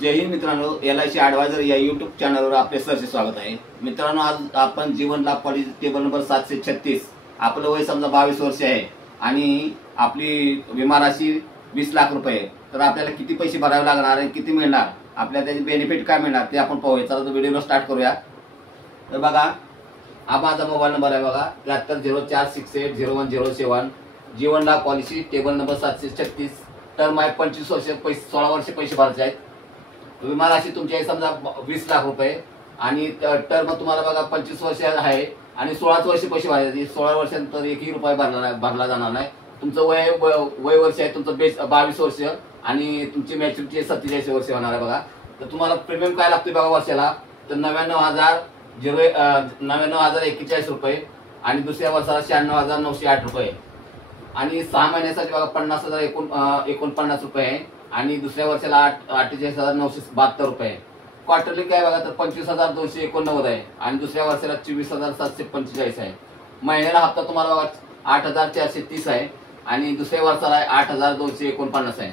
जय हिंद मित्रांनो, LIC adviser या YouTube चॅनलवर आपले सरचे स्वागत आहे। मित्रांनो, आज आपण जीवन लाभ पॉलिसी टेबल नंबर 736, आपलं वय समजा 22 वर्ष आहे आणि आपली विमा राशी 20 लाख रुपये। तर आपल्याला किती पैसे भरावे लागणार आणि किती मिळणार, आपल्याला त्याचे बेनिफिट काय मिळणार ते आपण पाहूया। चला तर व्हिडिओला स्टार्ट करूया। तर बघा, हा माझा मोबाईल नंबर आहे बघा, 7304680107। जीवन लाभ पॉलिसी टेबल नंबर 736, टर्म आहे 25 वर्ष, 16 वर्ष पैसे भरायचे आहेत। विमा राशी तुमची आहे समजा 20 लाख रुपये आणि टर्म तुम्हाला बघा 25 वर्ष आहे आणि 16 वर्ष पैसे भरायचे। 16 वर्षानंतर एकही रुपया भरला जाणार नाही। तुमचं वय वर्ष आहे तुमचं 22 वर्ष आणि तुमची मॅच्युरिटी 47 वर्ष होणार आहे बघा। तर तुम्हाला प्रीमियम काय लागते बघा वर्षाला, तर 99,041 रुपये आणि दुसऱ्या वर्षाला 96,908 रुपये आणि 6 महिन्यासाठी बघा 50,049 रुपये आहे आणि दुसऱ्या वर्षाला 48,972 रुपये। क्वार्टरली काय बघा तर 25,289 आहे आणि दुसऱ्या वर्षाला 24,745 आहे। महिन्याला हप्ता तुम्हाला बघा 8,430 आहे आणि दुसऱ्या वर्षाला 8,249 आहे।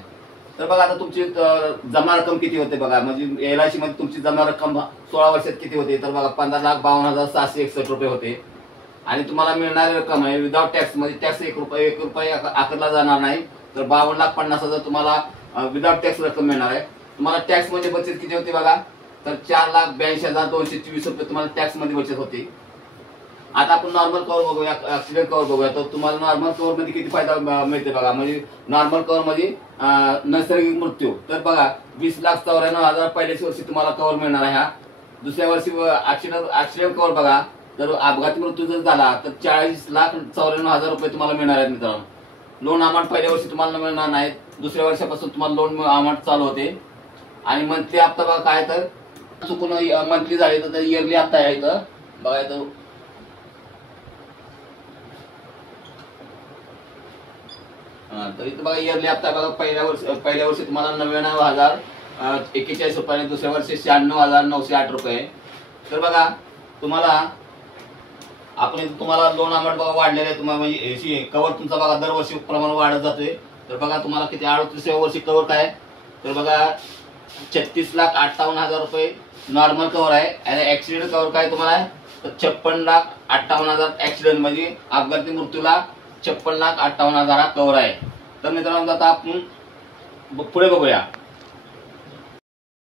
तर बघा आता तुमची जमा रक्कम किती होते बघा, म्हणजे LIC मध्ये तुमची जमा रक्कम 16 वर्षात किती होते, तर बघा 15,52,761 रुपये होते आणि तुम्हाला मिळणारी रक्कम आहे विदाउट टॅक्स, म्हणजे टॅक्स 1 रुपया आकारला जाणार नाही। तर 52,50,000 तुम्हाला विदाउट टॅक्स रक्कम मिळणार आहे। तुम्हाला टॅक्स मध्ये बचत किती होती बघा, तर 4,82,224 रुपये तुम्हाला टॅक्स मध्ये बचत होती। आता आपण नॉर्मल कव्हर बघूया, ऍक्सिडेंट कव्हर बघूया। तर तुम्हाला नॉर्मल कव्हर मध्ये किती फायदा मिळते बघा, म्हणजे नॉर्मल कव्हर मध्ये नैसर्गिक मृत्यू तर बघा 20,94,000 पहिल्याच वर्षी तुम्हाला कव्हर मिळणार आहे। हा दुसऱ्या वर्षी ऍक्सिडेंट कव्हर बघा, तर अपघाती मृत्यू जर झाला तर 40,94,000 रुपये तुम्हाला मिळणार आहेत मित्रांनो। लोन अमाऊंट पहिल्या वर्षी तुम्हाला मिळणार नाही, दुसऱ्या वर्षापासून तुम्हाला लोन अमाऊंट चालू होते आणि मंथली हप्ता बघा काय, तर चुकून मंथली झाले तर इयरली हप्ता आहे इथं बघा। इथं तर इथं बघा इयरली हप्ता बघा, पहिल्या वर्षी तुम्हाला 99,041 रुपये आणि दुसऱ्या वर्षी 96,908 रुपये। तर बघा तुम्हाला लोन अमाऊंट बघा वाढलेलं आहे तुम्हाला, म्हणजे कव्हर तुमचा बघा दरवर्षी प्रमाणे वाढत जातोय। तर बघा तुम्हाला किती 38व्या वर्षी कव्हर काय, तर बघा 36,58,000 रुपये नॉर्मल कव्हर आहे आणि ऍक्सिडेंट कव्हर काय तुम्हाला, तर 56,58,000 ऍक्सिडेंट म्हणजे अपघाती मृत्यूला 56,58,000 हा कव्हर आहे। तर मित्रांनो आता आपण पुढे बघूया।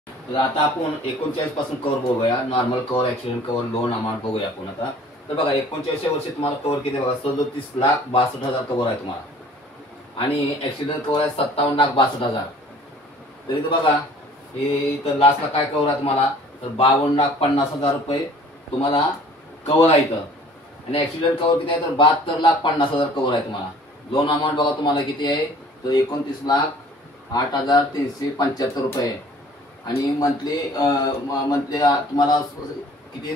तर आता आपण 39 पासून कव्हर बघूया, normal cover, accident cover, loan amount बघूया आपण आता। तर बघा 39व्या वर्षी तुम्हाला कव्हर किती बघा, 37,62,000 कव्हर आहे तुम्हाला आणि ऍक्सिडेंट कव्हर आहे 57,62,000। तर इथं बघा इथं लास्टला काय कव्हर आहे तुम्हाला, तर 52,50,000 रुपये तुम्हाला कव्हर आहे इथं आणि ऍक्सिडेंट कव्हर किती आहे, तर 72,50,000 कव्हर आहे तुम्हाला। लोन अमाऊंट बघा तुम्हाला किती आहे, तर 29,08,375 रुपये आणि मंथली तुम्हाला किती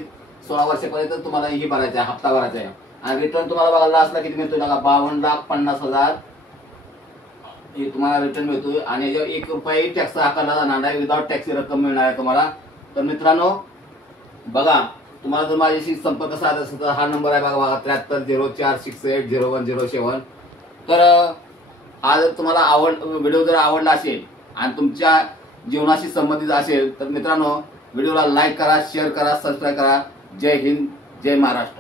16 वर्षापर्यंत तुम्हाला हे भरायचं आहे, हप्ता भरायचा आहे आणि रिटर्न तुम्हाला बघा लास्टला किती मिळतोय बघा, 52,50,000 हे तुम्हाला रिटर्न मिळतोय आणि याच्यावर 1 रुपयाही टॅक्स आकारला जाणार नाही, विदाउट टॅक्सची रक्कम मिळणार आहे तुम्हाला। तर मित्रांनो बघा, तुम्हाला जर माझ्याशी संपर्क साधायचा असेल तर हा नंबर आहे बघा 7304680107। तर हा जर तुम्हाला व्हिडिओ जर आवडला असेल आणि तुमच्या जीवनाशी संबंधित असेल तर मित्रांनो व्हिडिओला लाईक करा, शेअर करा, सबस्क्राईब करा। जय हिंद, जय महाराष्ट्र।